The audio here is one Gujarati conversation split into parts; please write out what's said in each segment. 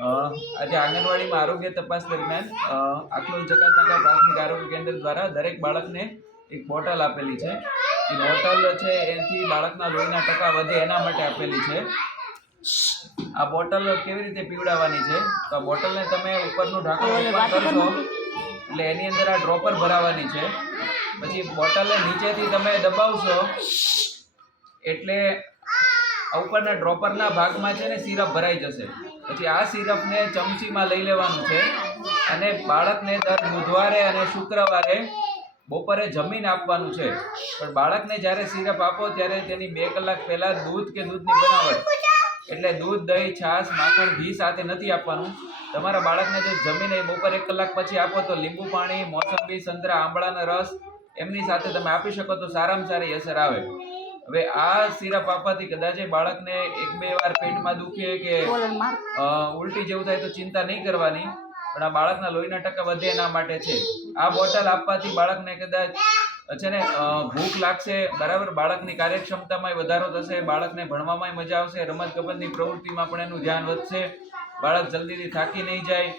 આજે આંગણવાડીમાં આરોગ્ય તપાસ દરમિયાન આકલોલ જકાતનાકા પ્રાથમિક આરોગ્ય કેન્દ્ર દ્વારા દરેક બાળકને એક બોટલ આપેલી છે. એ બોટલ છે એથી બાળકના લોહીના ટકા વધે એના માટે આપેલી છે. આ બોટલ કેવી રીતે પીવડાવવાની છે તો આ બોટલને તમે ઉપરનું ઢાંકણ ઓપન કરશો એટલે એની અંદર આ ડ્રોપર ભરાવાની છે. પછી બોટલને નીચેથી તમે દબાવશો એટલે ઉપરના ડ્રોપરના ભાગમાં છે ને સિરપ ભરાઈ જશે. પછી આ સિરપને ચમચીમાં લઈ લેવાનું છે અને બાળકને દર બુધવારે અને શુક્રવારે બપોરે જમીને આપવાનું છે. પણ બાળકને જ્યારે સિરપ આપો ત્યારે તેની 2 કલાક પહેલા દૂધ કે દૂધની બનાવટ એટલે દૂધ, દહીં, છાશ, માખણ, ઘી સાથે નથી આપવાનું. તમારા બાળકને જો જમીને બપોરે 1 કલાક પછી આપો તો લીંબુ પાણી, મોસંબી, સંતરા, આંબળાનો રસ એમની સાથે તમે આપી શકો તો સારામાં સારી અસર આવે. હવે આ સિરપ આપવાથી કદાચ બાળકને 1-2 વાર પેટમાં દુખે કે ઉલટી જેવું થાય તો ચિંતા નહીં કરવાની, પણ આ બાળકના લોહીના ટકા વધે એના માટે છે. આ બોટલ આપવાથી બાળકને કદાચ છે ને ભૂખ લાગશે, બરાબર, બાળકની કાર્યક્ષમતામાં વધારો થશે, બાળકને ભણવામાં મજા આવશે, રમત ગમતની પ્રવૃત્તિમાં પણ એનું ધ્યાન વધશે, બાળક જલ્દીથી થાકી નહીં જાય.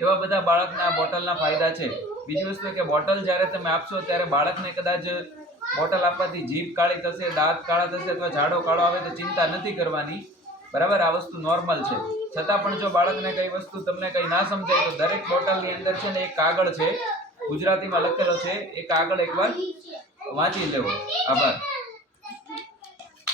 એવા બધા બાળકના બોટલના ફાયદા છે. બીજી વસ્તુ કે બોટલ જ્યારે તમે આપશો ત્યારે બાળકને કદાચ બોટલ આપવાથી જીભ કાળી થશે, દાંત કાળા થશે અથવા જાડો કાળો આવે તો ચિંતા નથી કરવાની, બરાબર. આ વસ્તુ નોર્મલ છે. છતાં પણ જો બાળકને કઈ વસ્તુ તમને કઈ ના સમજાય તો દરેક બોટલની અંદર છે ને એક કાગળ છે, ગુજરાતીમાં લખેલો છે, એ કાગળ એકવાર વાંચી લેવો. આભાર.